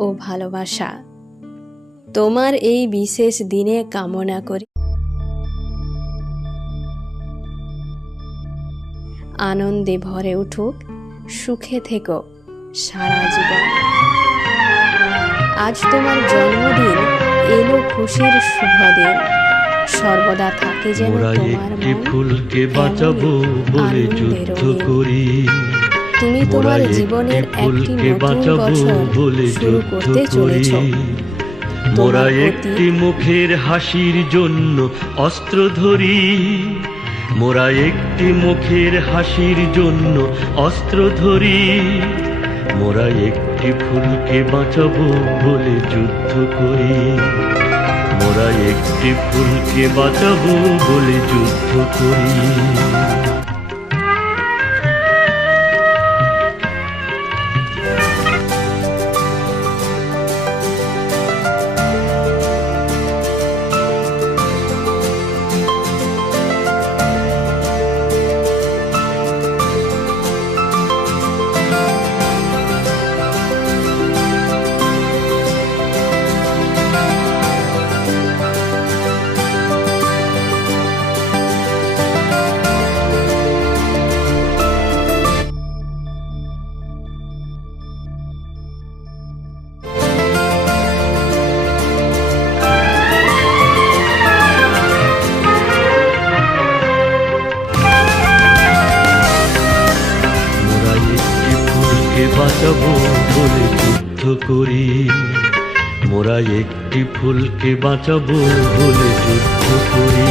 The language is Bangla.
ও ভালোবাসা তোমার এই বিশেষ দিনে কামনা করি। আনন্দে ভরে উঠুক, সুখে থেকো সারা জীবন। আজ তোমার জন্মদিন, এলো খুশির শুভ দিন। সর্বদা থাকে যেন তোমার মন ফুলকে বাঁচাবো বলে যুদ্ধ করি। তুমি তোমার জীবনের একটি নতুন বছর শুরু করতে চলেছ। মোরা একটি মুখের হাসির জন্য অস্ত্র ধরি। মোরা একটি মুখের হাসির জন্য অস্ত্র ধরি। মোরা একটি ফুলকে বাঁচাবো বলে যুদ্ধ করি। মোরা একটি ফুলকে বাঁচাবো বলে যুদ্ধ করি। বাঁচাবো বলে যুদ্ধ করি। মোরা একটি ফুলকে বাঁচাবো বলে যুদ্ধ করি।